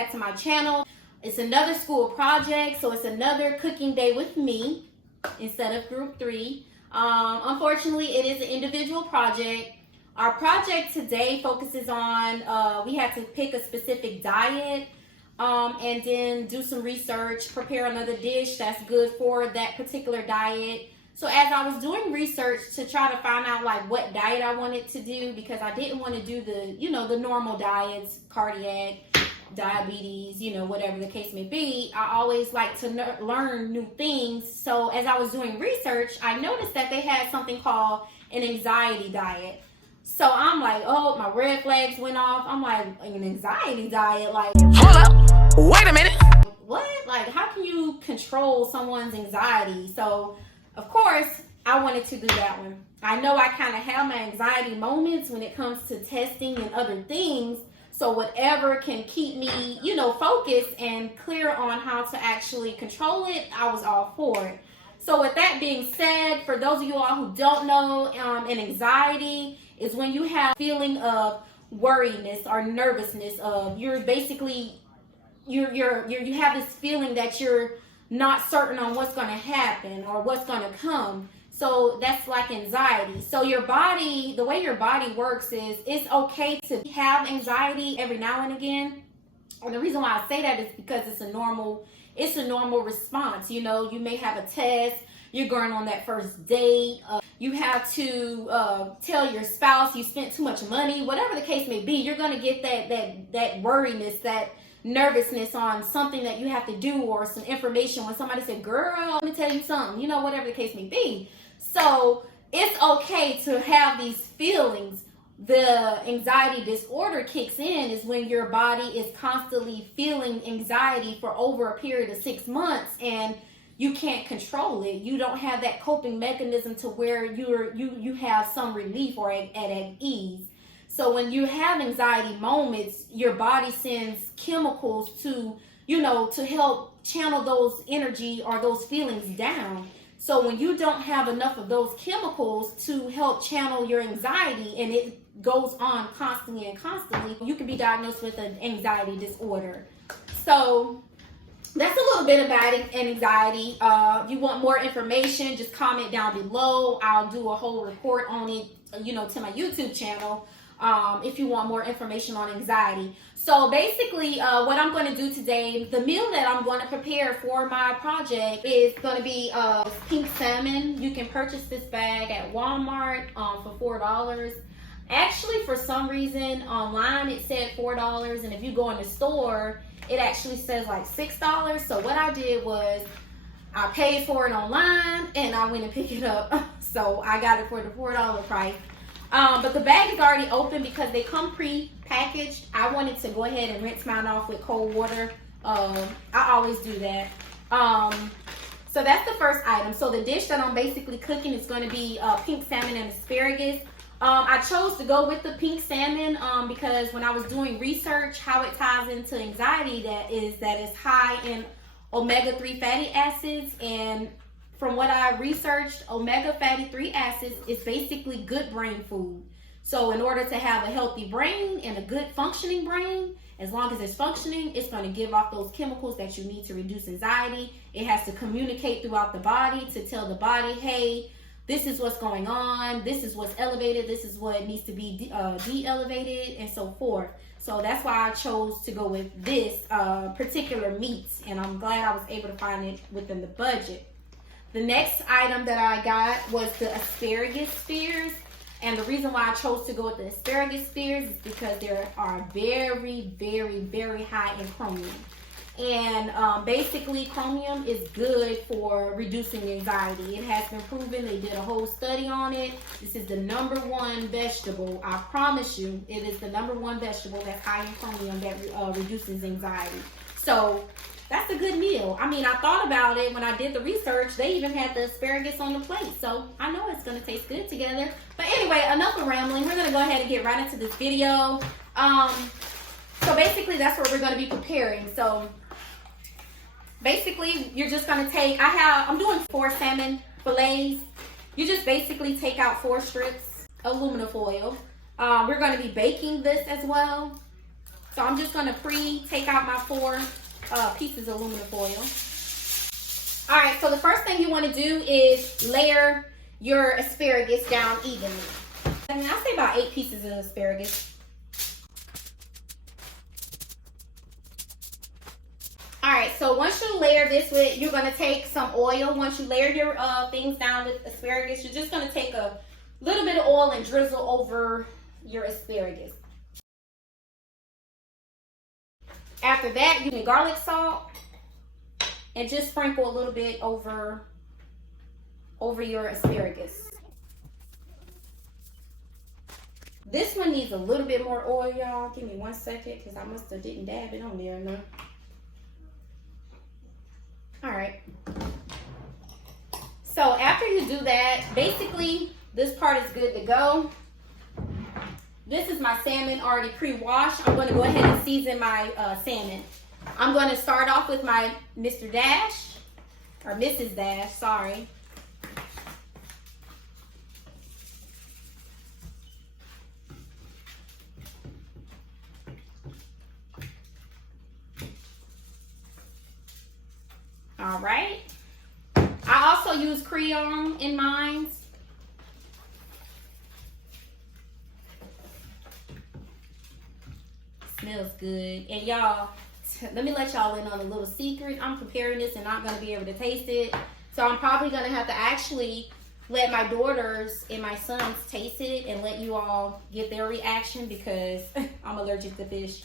back to my channel. It's another school project, so it's another cooking day with me instead of group 3. Unfortunately, it is an individual project. Our project today focuses on, we had to pick a specific diet and then do some research, prepare another dish that's good for that particular diet. So as I was doing research to try to find out like what diet I wanted to do, because I didn't want to do the, the normal diets, cardiac, diabetes, whatever the case may be, I always like to learn new things. So as I was doing research, I noticed that they had something called an anxiety diet. So I'm like, oh, my red flags went off. I'm like, an anxiety diet? Like, hold up, wait a minute. What? Like, how can you control someone's anxiety? So, of course, I wanted to do that one. I know I kind of have my anxiety moments when it comes to testing and other things. So whatever can keep me, focused and clear on how to actually control it, I was all for it. So with that being said, for those of you all who don't know, an anxiety is when you have a feeling of worriness or nervousness of you have this feeling that you're not certain on what's going to happen or what's going to come. So that's like anxiety. So your body, the way your body works is it's okay to have anxiety every now and again. And the reason why I say that is because it's a normal response. You may have a test, you're going on that first date, you have to tell your spouse you spent too much money, whatever the case may be, you're going to get that worriness, that nervousness on something that you have to do or some information when somebody said, girl, let me tell you something, whatever the case may be. So it's okay to have these feelings. The anxiety disorder kicks in is when your body is constantly feeling anxiety for over a period of 6 months and you can't control it. You don't have that coping mechanism to where you have some relief or at ease. So when you have anxiety moments, your body sends chemicals to help channel those energy or those feelings down. So when you don't have enough of those chemicals to help channel your anxiety and it goes on constantly and constantly, you can be diagnosed with an anxiety disorder. So that's a little bit about anxiety. If you want more information, just comment down below. I'll do a whole report on it, to my YouTube channel. If you want more information on anxiety. So basically what I'm going to do today, the meal that I'm going to prepare for my project is going to be pink salmon. You can purchase this bag at Walmart for $4. Actually, for some reason online it said $4, and if you go in the store it actually says like $6. So what I did was I paid for it online and I went and picked it up. So I got it for the $4 price. But the bag is already open because they come pre-packaged. I wanted to go ahead and rinse mine off with cold water. I always do that. So that's the first item. So the dish that I'm basically cooking is going to be pink salmon and asparagus. I chose to go with the pink salmon because when I was doing research, how it ties into anxiety, that it's high in omega-3 fatty acids, and from what I researched, omega fatty 3 acids is basically good brain food. So in order to have a healthy brain and a good functioning brain, as long as it's functioning, it's going to give off those chemicals that you need to reduce anxiety. It has to communicate throughout the body to tell the body, hey, this is what's going on, this is what's elevated, this is what needs to be de-elevated, and so forth. So that's why I chose to go with this particular meat, and I'm glad I was able to find it within the budget. The next item that I got was the asparagus spears. And the reason why I chose to go with the asparagus spears is because they are very, very, very high in chromium. And basically chromium is good for reducing anxiety. It has been proven. They did a whole study on it. This is the #1 vegetable. I promise you, it is the #1 vegetable that's high in chromium that reduces anxiety. So that's a good meal. I mean, I thought about it when I did the research. They even had the asparagus on the plate. So I know it's going to taste good together. But anyway, enough of rambling. We're going to go ahead and get right into this video. So basically, that's what we're going to be preparing. So basically, you're just going to take, I'm doing 4 salmon fillets. You just basically take out 4 strips of aluminum foil. We're going to be baking this as well. So I'm just gonna take out my 4 pieces of aluminum foil. All right, so the first thing you wanna do is layer your asparagus down evenly. I mean, I'll say about 8 pieces of asparagus. All right, so once you layer this with, you're gonna take some oil. Once you layer your things down with asparagus, you're just gonna take a little bit of oil and drizzle over your asparagus. After that, you need garlic salt and just sprinkle a little bit over your asparagus. This one needs a little bit more oil, y'all. Give me 1 second, because I must have didn't dab it on there enough. All right. So after you do that, basically this part is good to go. This is my salmon already pre-washed. I'm going to go ahead and season my salmon. I'm going to start off with my Mr. Dash, or Mrs. Dash, sorry. All right. I also use Creole in mine. Smells good. And y'all, let me let y'all in on a little secret. I'm preparing this and not going to be able to taste it. So I'm probably going to have to actually let my daughters and my sons taste it and let you all get their reaction, because I'm allergic to fish.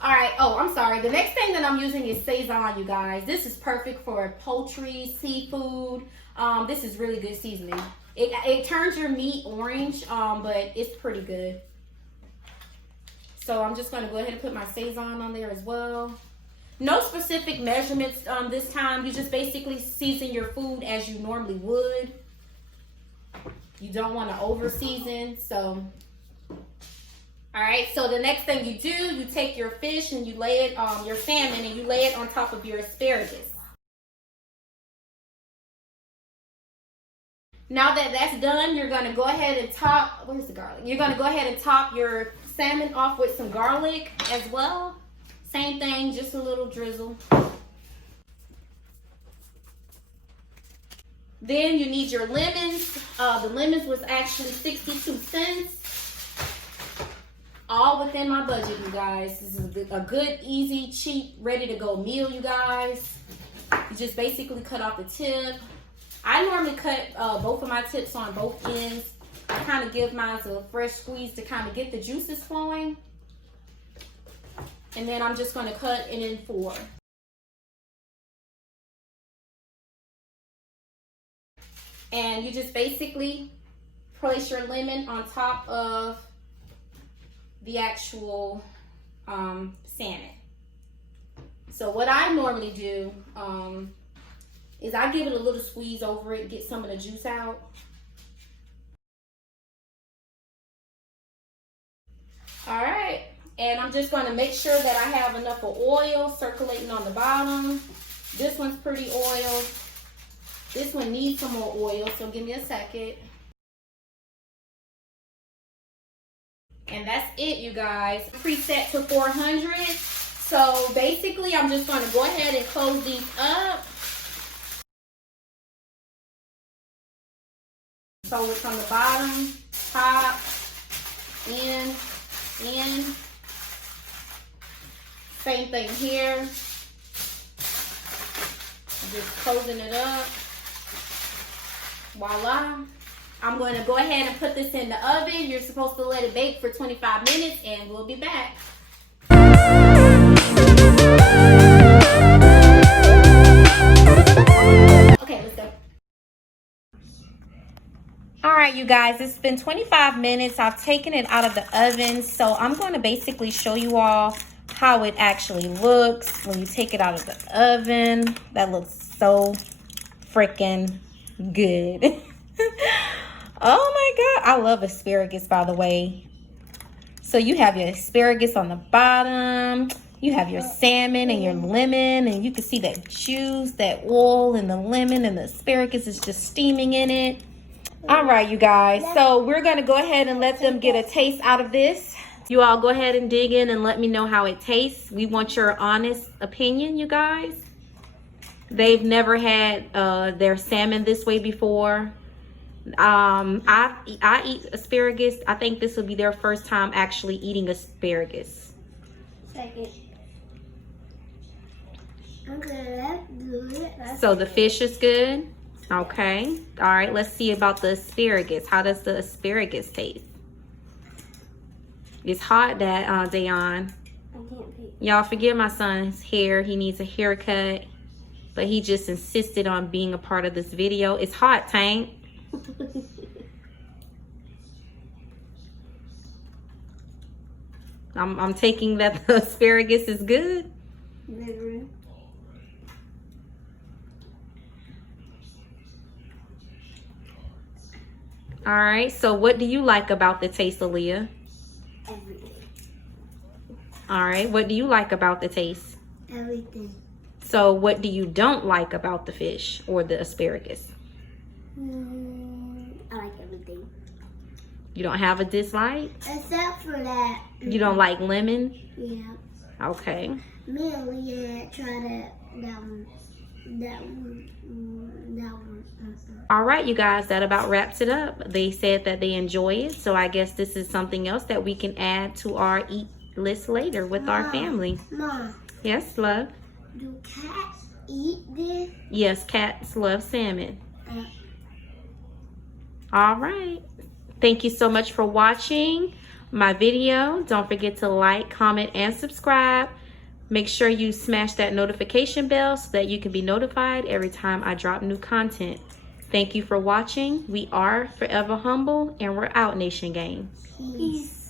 All right. Oh, I'm sorry. The next thing that I'm using is Sazon, you guys. This is perfect for poultry, seafood. This is really good seasoning. It turns your meat orange, but it's pretty good. So I'm just going to go ahead and put my Sazon on there as well. No specific measurements this time. You just basically season your food as you normally would. You don't want to over season, so... All right, so the next thing you do, you take your fish and you lay it, your salmon, and you lay it on top of your asparagus. Now that that's done, you're gonna go ahead and top, where's the garlic? You're gonna go ahead and top your salmon off with some garlic as well. Same thing, just a little drizzle. Then you need your lemons. The lemons was actually 62 cents. All within my budget, you guys. This is a good, easy, cheap, ready to go meal, you guys. You just basically cut off the tip. I normally cut both of my tips on both ends. I kind of give mine a fresh squeeze to kind of get the juices flowing. And then I'm just going to cut it in 4. And you just basically place your lemon on top of the actual salmon. So what I normally do is I give it a little squeeze over it, get some of the juice out. All right, and I'm just going to make sure that I have enough of oil circulating on the bottom. This one's pretty oiled. This one needs some more oil, so give me a second. And that's it, you guys. Preset to 400. So basically, I'm just going to go ahead and close these up. So it's on the bottom, top, in. Same thing here. Just closing it up. Voila. I'm going to go ahead and put this in the oven. You're supposed to let it bake for 25 minutes and we'll be back. Okay, let's go. All right, you guys, it's been 25 minutes. I've taken it out of the oven. So I'm going to basically show you all how it actually looks when you take it out of the oven. That looks so freaking good. Oh my God, I love asparagus, by the way. So you have your asparagus on the bottom, you have your salmon and your lemon, and you can see that juice, that oil and the lemon, and the asparagus is just steaming in it. All right, you guys, so we're gonna go ahead and let them get a taste out of this. You all go ahead and dig in and let me know how it tastes. We want your honest opinion, you guys. They've never had their salmon this way before. I eat asparagus. I think this will be their first time actually eating asparagus. Second. Okay, that's good. So the fish is good. Okay. All right. Let's see about the asparagus. How does the asparagus taste? It's hot, Dayon. Y'all forgive my son's hair. He needs a haircut, but he just insisted on being a part of this video. It's hot, Tank. I'm taking that the asparagus is good. Never. All right. So what do you like about the taste, Aaliyah? Everything. All right. What do you like about the taste? Everything. So what do you don't like about the fish or the asparagus? I like everything. You don't have a dislike? Except for that. You don't like lemon? Yeah. Okay. Me and Leah tried that one. All right, you guys, that about wraps it up. They said that they enjoy it, so I guess this is something else that we can add to our eat list later with our family. Mom. Yes, love? Do cats eat this? Yes, cats love salmon. All right. Thank you so much for watching my video. Don't forget to like, comment, and subscribe. Make sure you smash that notification bell so that you can be notified every time I drop new content. Thank you for watching. We are forever humble, and we're out, Nation Gang. Peace.